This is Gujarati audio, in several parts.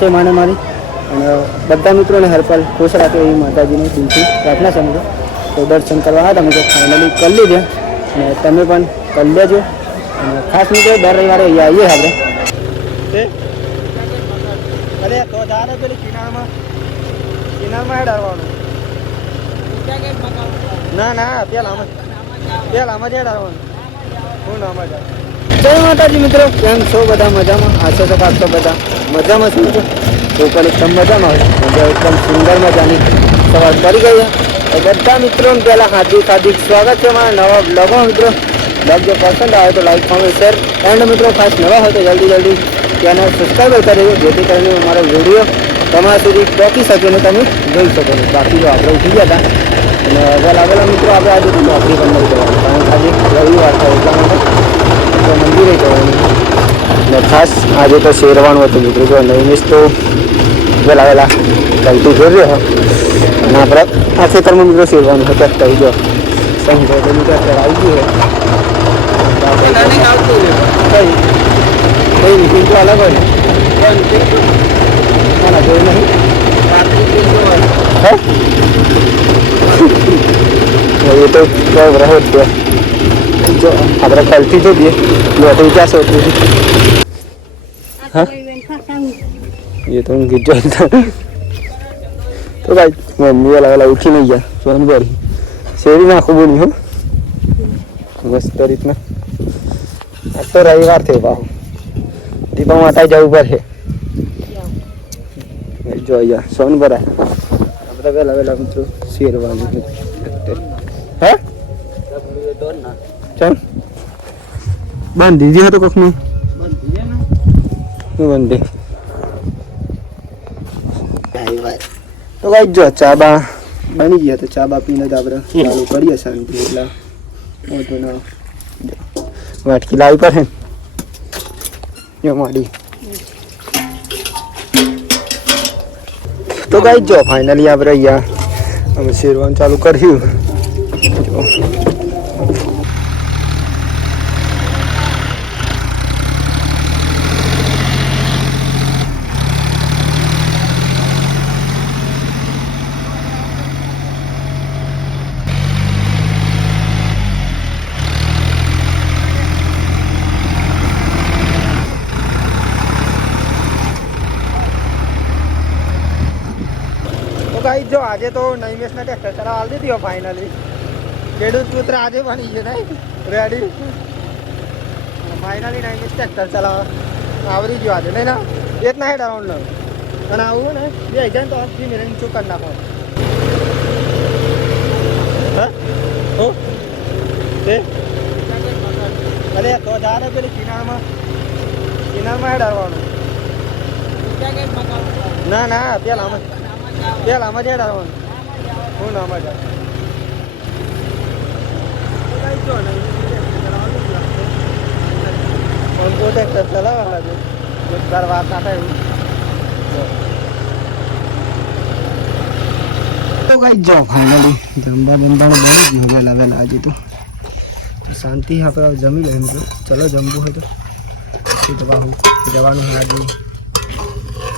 છે માને મારી અને બધા મિત્રોને હરપલ ખુશ રાખે એવી માતાજીની દિલથી પ્રાર્થના છે મિત્રો. તો દર્શન કરવા આવ્યા તમે તો ફાઇનલી કરી લીધા અને તમે પણ કરી લેજો. અને ખાસ મિત્રો દર રવિવારે અહીંયા આવીએ આપણે. અરે તો જાને પેલી કિનારમાં હેડાડવાનું. ના ના પેલામાં જ હેડાડવાનું. હું નામાં જ. જય માતાજી મિત્રો, કેમ છો બધા? મજામાં? આશા તો આપશો બધા મજામાં છો મિત્રો. તો પણ એકદમ મજામાં હોય એકદમ સુંદર મજાની સવાર કરી ગઈ છે. બધા મિત્રોને પહેલાં હાર્દિક સ્વાગત છે મારા નવા બ્લોગમાં મિત્રો. બ્લોગ જો પસંદ આવે તો લાઈક કોમેન્ટ શેર એન્ડ મિત્રો ખાસ નવા હોય તો જલ્દી ચેનલ સબસ્ક્રાઈબ કરી દેજો, જેથી કરીને અમારો વિડીયો તમારા સુધી પહોંચી શકે ને તમે જોઈ શકો. બાકી તો આપણે ઉઠી ગયા હતા અને હવે લાગેલા મિત્રો આપણે આજે તો નોકરી પણ નહીં જવાનું, કારણ કે આજે રવિવાર થાય એટલા માટે મંદિરે જવાનું. અને ખાસ આજે તો શેરવાનું હતું મિત્રો. જો નૈમિષ તો વહેલા ચાલતું જોઈ રહ્યો અને આપણે આ ખેતરમાં મિત્રો શેરવાનું હતું. અત્યારે જો સમજો તો મિત્રો અત્યારે આવી ગયું કઈ મિટિંગ તો અલગ હોય ના જોઈ નહીં. એ તો રહે જ જો આપણે કલથી જોઈએ લોટરી ક્યાં સોચી હા એ તો ઊંઘી જ તો ભાઈ મમ્મી વાલા ઉઠી નહીં ગયા સોન ભરી શેરી નાખું બોલી હો મસ્ત રીતના. આ તો રવિવાર થયો ભાવ દીપા માતા જવું પડે. જો અહીંયા સોન ભરાય આપણે વહેલા મિત્રો શેરવાનું હે ચાલ બાંધી દીધી હતો કોકનું બંધી. તો ભાઈ જો ચા બા બની ગયા તો ચા બા પીને જ આપણે ચાલુ કરીએ શાંતિ. એટલા મોટો ના વાટકી લાવી પડે ને મારી. તો ગાઈ જો ફાઇનલી આપણે અહીંયા અમે શેરવાનું ચાલુ કર્યું. જો આજે તો નૈમેશના ટ્રેક્ટર ચલાવવા આવી દીધી ફાઇનલી. ખેડૂત પુત્ર આજે બની ગયો નહીં રેડી. ફાઇનલી નૈમેશ ટ્રેક્ટર ચલાવવા આવડી ગયો આજે નહીં ના એ જ ના હેડાઉન્ડ અને આવું ને બે જાય તો અસ્તી મેરે નીચો કરી નાખો. હા અરે તો જાને પેલી કિનારમાં હેડાડવાનું. ના ના પેલામાં જ હેડાડવાનું. હું નામાં જ પોતે ચલાવવા લાગે તાર વાત ના થાય એવું. તો કઈ જો ફાઇનલી જમવાનું બની ગયું વહેલા આજે તો શાંતિ આપણે જમી લઈએ મિત્રો. ચલો જમવું હોય તો જવાનું આજે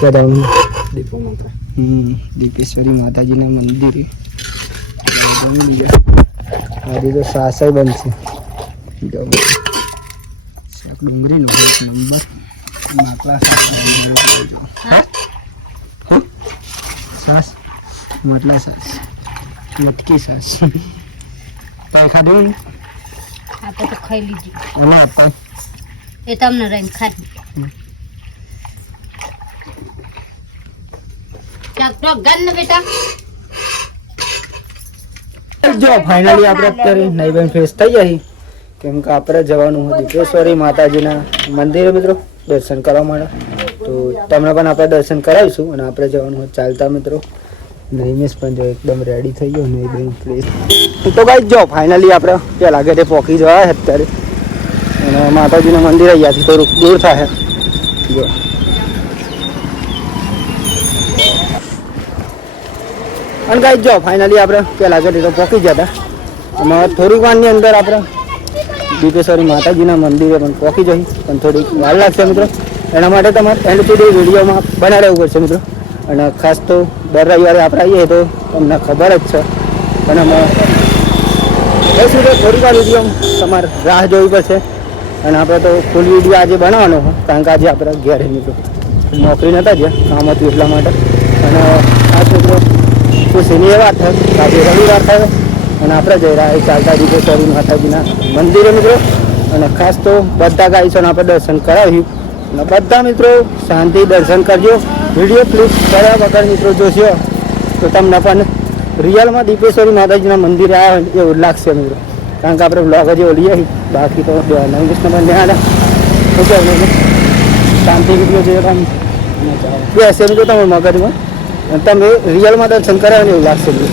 જવાનું દીપેશ્વરી માતાજીના મંદિરે જમી ગયા. આજે તો સાસાઈ બનશે શાક ડુંગળીનો એક નંબર માટલા સાસ માટલા સાસ મટકી સાસ ખાધું આપણે તો ખાઈ લીધી અને આપા એ તમને રહીને ખાધી. જો ફાઇનલી આપણે અત્યારે નાઈ ફ્રેશ થઈ જાય કેમ કે આપણે જવાનું હતું દીપેશ્વરી માતાજીના મંદિરે મિત્રો દર્શન કરવા માટે. તો તમને પણ આપણે દર્શન કરાવીશું અને આપણે જવાનું હોય ચાલતા મિત્રો. નૈમેશ પણ જો એકદમ રેડી થઈ ગયો નહીં ફ્રેશ. તો ગાઈ જો ફાઇનલી આપણે પેલા ઘરે પહોંચી જવાય અત્યારે અને માતાજીના મંદિરે અહીંયાથી થોડુંક દૂર થાય. જો અને ગાઈ જો ફાઇનલી આપણે પેલા ઘરે તો પહોંચી ગયા હતા. એમાં થોડીક વારની અંદર આપણે દીપેશ્વરી માતાજીના મંદિરે પણ પહોંચી જઈ પણ થોડીક વાર લાગશે મિત્રો. એના માટે તમારે એન્ડ સુધી વિડીયોમાં બના રહેવું પડશે મિત્રો. અને ખાસ તો દર રવિવારે આપણે આવીએ તો તમને ખબર જ છે, પણ અમે બસ મિત્રો થોડી વાર વિડીયો તમારે રાહ જોવી પડશે. અને આપણે તો ફૂલ વિડીયો આજે બનાવવાનો હોય, કારણ કે આજે આપણે ઘેર મિત્રો નોકરી નહોતા ગયા, કામ હતું એટલા માટે. અને આ મિત્રો ખુશીની એ વાત છે કે આજે રવિવાર થયો અને આપણે જઈ રહ્યા ચાલતા દીપેશ્વરી માતાજીના મંદિરે મિત્રો. અને ખાસ તો બધા ગાઈશોને આપણે દર્શન કરાવ્યું. અને બધા મિત્રો શાંતિ દર્શન કરજો. વિડીયો ક્લિપ કર્યા વગર મિત્રો જોશો તો તમને પણ રિયલમાં દીપેશ્વરી માતાજીના મંદિરે આવ્યા હોય એવું લાગશે મિત્રો. કારણ કે આપણે બ્લોગ જ ઓલીએ, બાકી તો નવીસ નંબર ત્યાં શું કહેવું શાંતિ વિડીયો જોઈએ આમ બેસે મિત્રો તમે મગજમાં, તમે રિયલમાં દર્શન કર્યા ને એવું લાગશે મિત્રો.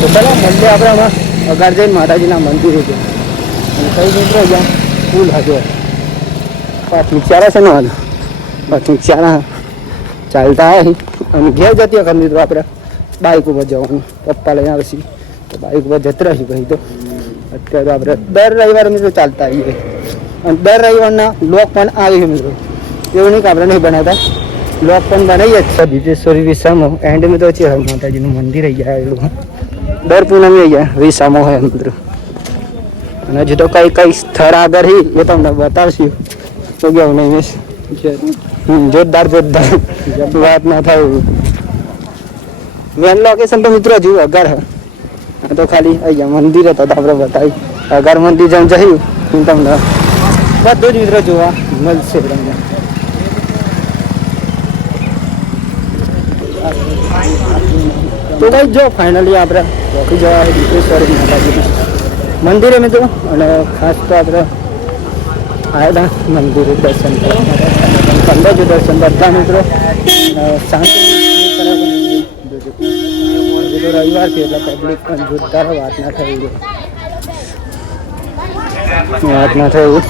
તો ચાલો મંદિર આપણે આમાં અગાર જઈને માતાજીના મંદિરે છે. અને કઈ મિત્રો અહીંયા ફૂલ હજો પાછું ચારા છે ને વાંધો પાછું ચારા ચાલતા આવી અને ઘેર જતી વખત મિત્રો આપણે બાઇક ઉપર જવાનું, પપ્પા લઈને આવશે તો બાઇક ઉપર જતી રહીશું. પછી તો અત્યારે તો આપણે દર રવિવારે મિત્રો ચાલતા આવીએ અને દર રવિવારના બ્લોગ પણ આવે મિત્રો. એવું નહીં કે આપણે નહીં બનાવતા, બ્લોગ પણ બનાવીએ જ છે. દીપેશ્વરી વિસામો એન્ડ મિત્રો છે માતાજીનું મંદિર આવી ગયા એલું દર પૂનમે આવી ગયા વિસામો હોય મિત્રો. અને હજુ તો કઈ સ્થળ આગળ એ તમને બતાવશું તો કેવું નહીં મિસ જોરદાર વાત ના થાય. મેન લોકેશન તો મિત્રો હજુ અગાર હે, તો ખાલી અહીંયા મંદિર હતો તો આપણે બતાવી અગાર મંદિર જેમ જયું તમને બધું જ મિત્રો જોવા મળશે તમને. તો કઈ જો ફાઇનલી આપણે પહોંચી જવા દીપેશ્વરી માતાજી મંદિરે મિત્રો. અને ખાસ તો આપણે આવ્યા હતા મંદિરે દર્શન કરવા માટે. અંદર જો દર્શન બધા મિત્રો શાંતિ રવિવાર છે એટલે પબ્લિક પણ જોરદાર વાત ના થયું.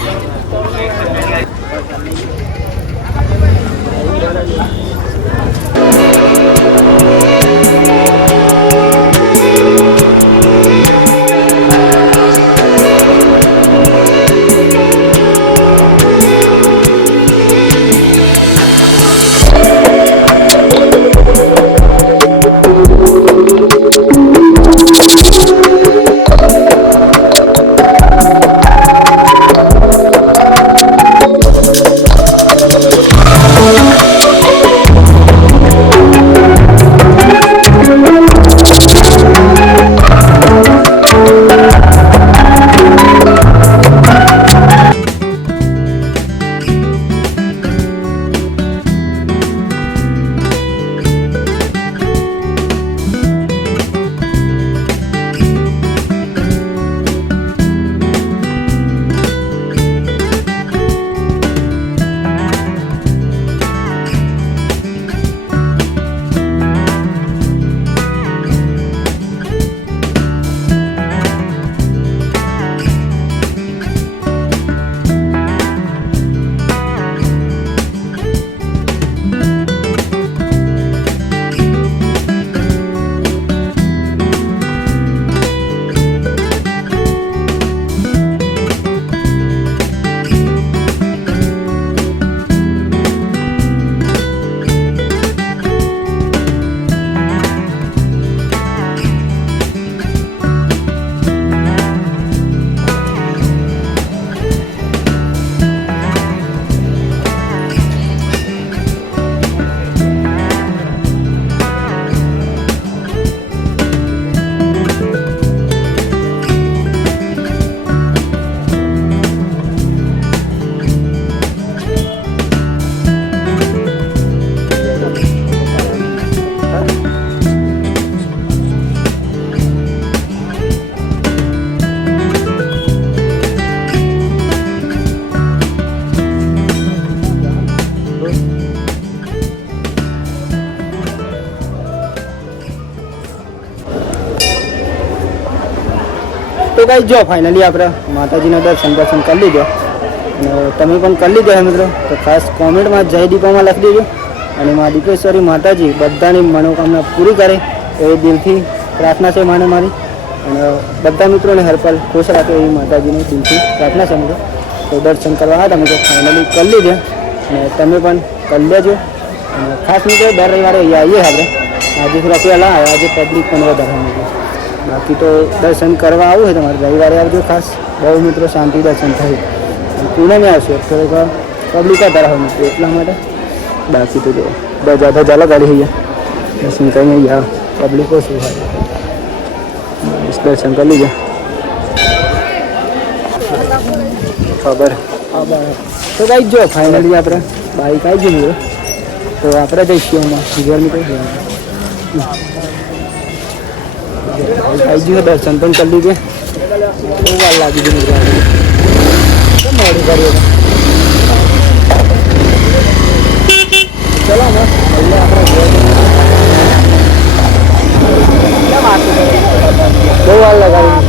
તો ગાઈસ જો ફાઇનલી આપણે માતાજીના દર્શન કરી લીધો અને તમે પણ કરી લીધો હે મિત્રો. તો ખાસ કોમેન્ટમાં જય દીપામાં લખી દેજો અને મા દીપેશ્વરી માતાજી બધાની મનોકામના પૂરી કરે એ દિલથી પ્રાર્થના છે માને મારી. અને બધા મિત્રોને હરપલ ખુશ રાખે એવી માતાજીની દિલથી પ્રાર્થના છે મિત્રો. તો દર્શન કરવા હતા મિત્રો ફાઇનલી કરી લીધે ને તમે પણ કરી લેજો. અને ખાસ મિત્રો દર રવિવારે અહીંયા આવીએ આપણે. આજે થોડા પહેલાં આવ્યા, આજે પબ્લિક પણ વધારે મિત્રો. બાકી તો દર્શન કરવા આવું છે તમારે રવિવારે આવજો ખાસ. બહુ મિત્રો શાંતિ દર્શન થાય. પૂનમે આવશે થોડોક પબ્લિક વધારે હોય મિત્રો એટલા માટે. બાકી તો જો ધજા લગાડી અહીંયા દર્શન કરીને અહીંયા પબ્લિક ઓછું હોય. દર્શન કરી લીધે ખબર. તો ગાઈ જો ફાઇનલી આપણે બાઈક આવી ગયું મિત્રો. તો આપણે જઈશું એમાં ઘરની કઈ આવી ગયું. દર્શન પણ કરી લીધે. બહુ વાર લાગી ગઈ મિત્રો. કેમ મોડું કર્યું? ચલો ને આપણે બહુ વાર લગાવી.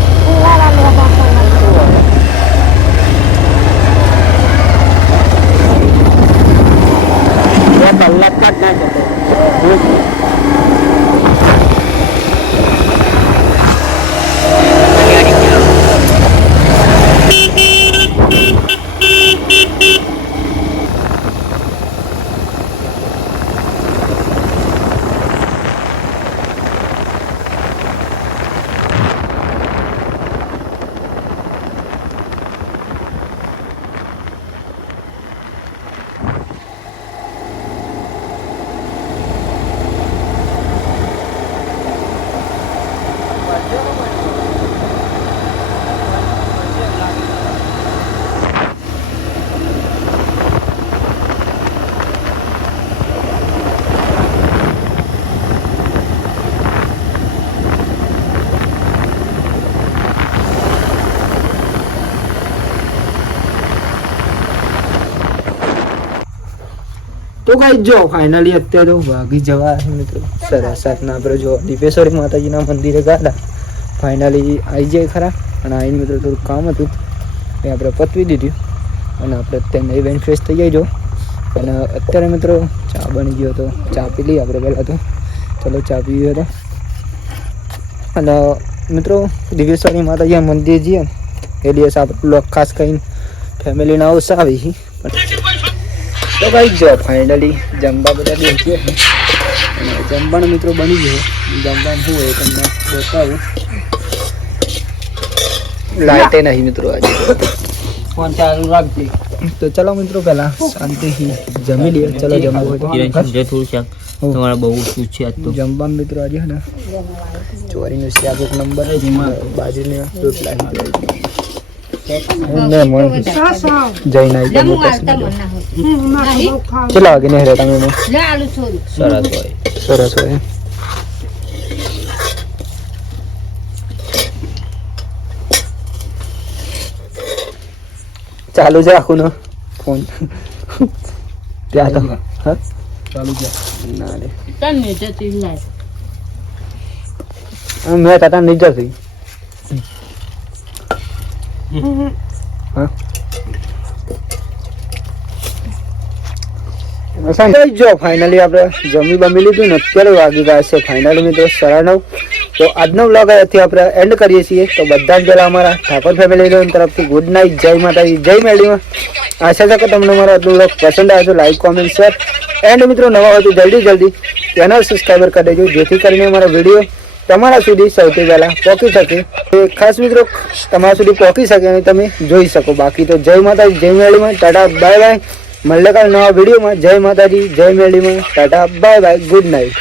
તો ગાઈ જો ફાઇનલી અત્યારે તો વાગી જવા મિત્રો 7:30 આપણે જો દીપેશ્વરી માતાજીના મંદિરે ગયા. ફાઇનલી આવી જાય ખરા. અને આવીને મિત્રો થોડું કામ હતું એ આપણે પતવી દીધું. અને આપણે અત્યારે ઇવેન્ટ ફ્રેશ થઈ જાય જો. અને અત્યારે મિત્રો ચા બની ગયો હતો. ચા પી લઈએ આપણે પહેલાં તો. ચલો ચા પીવી હતો. અને મિત્રો દીપેશ્વરી માતાજીના મંદિર જઈએ એ દિવસ આપણે બ્લોગ ખાસ કરીને ફેમિલીના અવસર આવી. તો ભાઈ જો ફાઇનલી જમવા બધા બેસીએ અને જમવાનું મિત્રો બની ગયો. જમવાનું શું હોય તમને બતાવું. લાઇટે નહીં મિત્રો આજે ફોન ચાલુ રાખજે. તો ચલો મિત્રો પહેલા શાંતિથી જમી લઈએ. ચલો જમવા તમારા બહુ ઓછું છે આજ તો જમવાનું મિત્રો આજે ને ચોરીનું શાક એક નંબર બાજરીની રોટલા કેટલા વાગે નહીં તમે સરસ હોય. ચાલુ છે આખું ને ફોન ત્યાં તો ચાલુ છે ના રે મેં તાતા નહીં જતી. જો ફાઇનલી આપણે જમી બમી લીધું ને અત્યારે વાગી ગયા છે ફાઇનલી મિત્રો 9:30. તો આજનો વ્લોગ અહીંયાથી આપણે એન્ડ કરીએ છીએ. તો બધા જ પહેલાં અમારા ઠાકોર ફેમિલી તરફથી ગુડ નાઇટ, જય માતાજી, જય મેળીમાં. આશા છે કે તમને અમારો આજનો વ્લોગ પસંદ આવે તો લાઈક, કોમેન્ટ, શેર એન્ડ મિત્રો નવા હોય તો જલ્દી ચેનલ સબસ્ક્રાઈબર કરી દેજો જેથી કરીને અમારો વિડીયો તમારા સુધી સૌથી પહેલાં પહોંચી શકે. ખાસ મિત્રો તમારા સુધી પહોંચી શકે અને તમે જોઈ શકો. બાકી તો જય માતાજી, જય મેળીમાં, ટાટા બાય બાય. મળે કાલ નવા વિડીયોમાં. જય માતાજી, જય મેળીમાં, tata bye bye, good night.